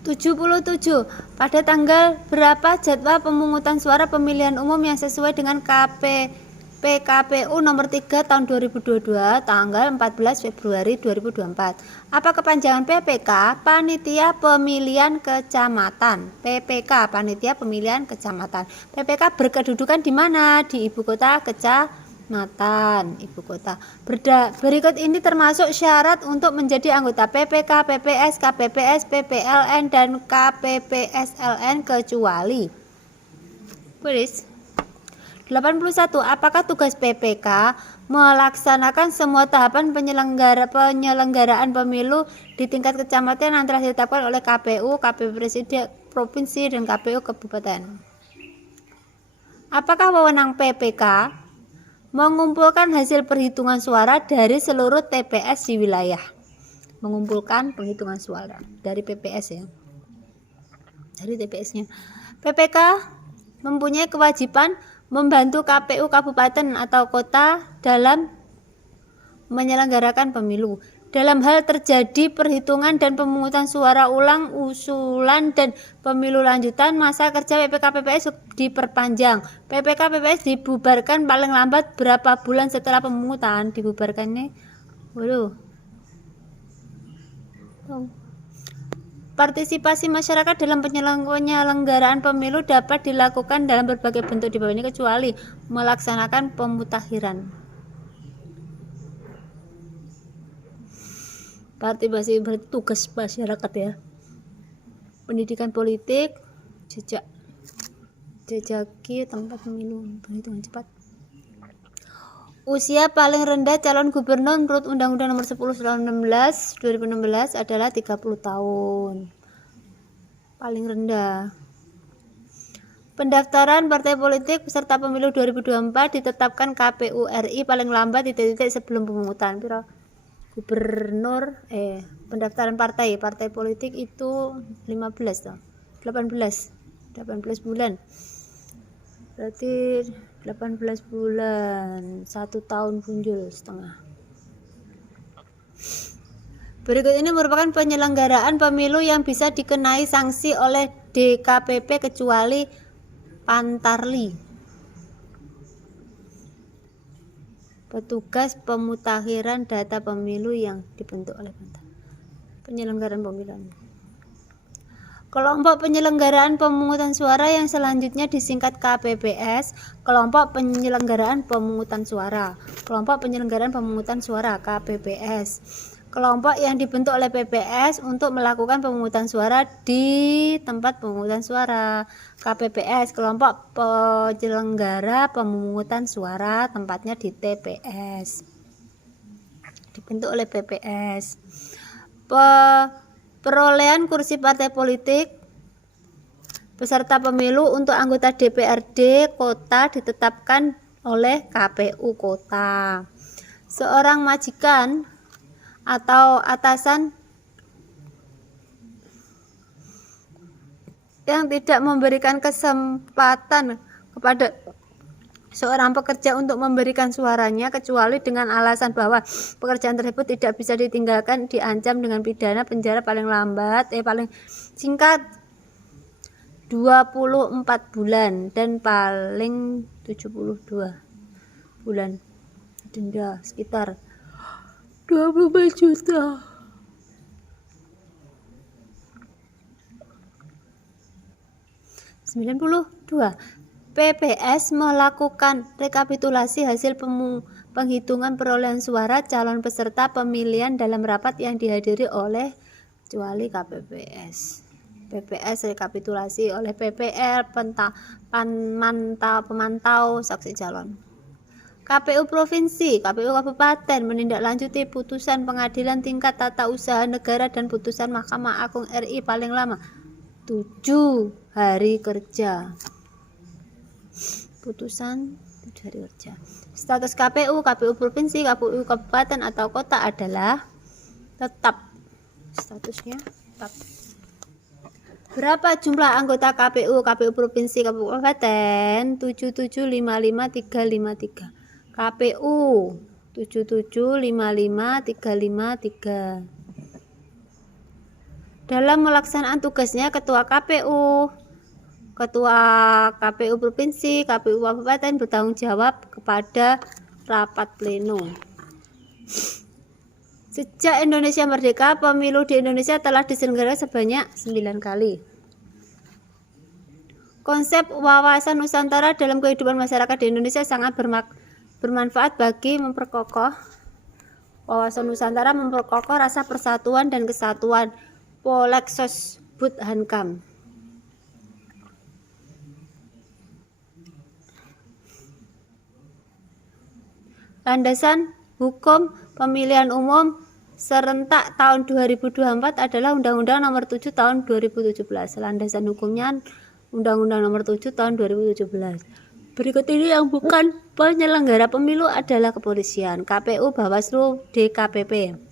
77. Pada tanggal berapa jadwal pemungutan suara pemilihan umum yang sesuai dengan PKPU nomor 3 tahun 2022 tanggal 14 Februari 2024? Apa kepanjangan PPK? Panitia Pemilihan Kecamatan. PPK Panitia Pemilihan Kecamatan. PPK berkedudukan di mana? Di ibu kota kecamatan. Ibu kota. Berikut ini termasuk syarat untuk menjadi anggota PPK, PPS, KPPS, PPLN, dan KPPSLN kecuali. Please. 81. Apakah tugas PPK melaksanakan semua tahapan penyelenggaraan pemilu di tingkat kecamatan yang telah ditetapkan oleh KPU, KPU provinsi, dan KPU kabupaten? Apakah wewenang PPK mengumpulkan hasil perhitungan suara dari seluruh TPS di wilayah? Mengumpulkan penghitungan suara dari PPS ya. Dari TPS-nya. PPK mempunyai kewajiban membantu KPU kabupaten atau kota dalam menyelenggarakan pemilu. Dalam hal terjadi perhitungan dan pemungutan suara ulang, usulan, dan pemilu lanjutan, masa kerja PPK PPS diperpanjang. PPK PPS dibubarkan paling lambat berapa bulan setelah pemungutan? Dibubarkannya, Partisipasi masyarakat dalam penyelenggaraan pemilu dapat dilakukan dalam berbagai bentuk di bawah ini kecuali melaksanakan pemutakhiran. Partisipasi bertugas masyarakat ya. Pendidikan politik, jejaki tempat pemilu, perhitungan cepat. Usia paling rendah calon gubernur menurut Undang-Undang Nomor 10 Tahun 2016 adalah 30 tahun. Paling rendah. Pendaftaran partai politik peserta pemilu 2024 ditetapkan KPU RI paling lambat di titik sebelum pemungutan. Gubernur pendaftaran partai politik itu 18 toh. 18 bulan. Berarti 18 bulan, 1 tahun punjul setengah. Berikut ini merupakan penyelenggaraan pemilu yang bisa dikenai sanksi oleh DKPP kecuali Pantarli. Petugas pemutakhiran data pemilu yang dibentuk oleh penyelenggaraan pemilihan. Kelompok penyelenggaraan pemungutan suara yang selanjutnya disingkat KPPS, kelompok penyelenggaraan pemungutan suara. Kelompok penyelenggaraan pemungutan suara KPPS. Kelompok yang dibentuk oleh PPS untuk melakukan pemungutan suara di tempat pemungutan suara. KPPS, kelompok penyelenggara pemungutan suara, tempatnya di TPS. Dibentuk oleh PPS. Perolehan kursi partai politik peserta pemilu untuk anggota DPRD kota ditetapkan oleh KPU kota. Seorang majikan atau atasan yang tidak memberikan kesempatan kepada seorang pekerja untuk memberikan suaranya kecuali dengan alasan bahwa pekerjaan tersebut tidak bisa ditinggalkan diancam dengan pidana penjara paling singkat 24 bulan dan paling 72 bulan, denda sekitar 24 juta. PPS melakukan rekapitulasi hasil penghitungan perolehan suara calon peserta pemilihan dalam rapat yang dihadiri oleh kecuali KPPS. PPS rekapitulasi oleh PPL, pemantau, saksi calon. KPU Provinsi, KPU Kabupaten menindaklanjuti putusan Pengadilan Tingkat Tata Usaha Negara dan putusan Mahkamah Agung RI paling lama 7 hari kerja. Putusan 7 hari kerja. Status KPU Provinsi, KPU Kabupaten atau Kota adalah tetap. Statusnya tetap. Berapa jumlah anggota KPU Provinsi, KPU Kabupaten? 7755353. KPU 7755353. Dalam melaksanakan tugasnya, Ketua KPU Provinsi, KPU Kabupaten bertanggung jawab kepada rapat pleno. Sejak Indonesia merdeka, pemilu di Indonesia telah diselenggarakan sebanyak 9 kali. Konsep wawasan Nusantara dalam kehidupan masyarakat di Indonesia sangat bermanfaat bagi memperkokoh wawasan Nusantara, memperkokoh rasa persatuan dan kesatuan. Poleksos Hankam. Landasan hukum pemilihan umum serentak tahun 2024 adalah Undang-Undang Nomor 7 Tahun 2017. Landasan hukumnya Undang-Undang Nomor 7 Tahun 2017. Berikut ini yang bukan penyelenggara pemilu adalah kepolisian, KPU, Bawaslu, DKPP.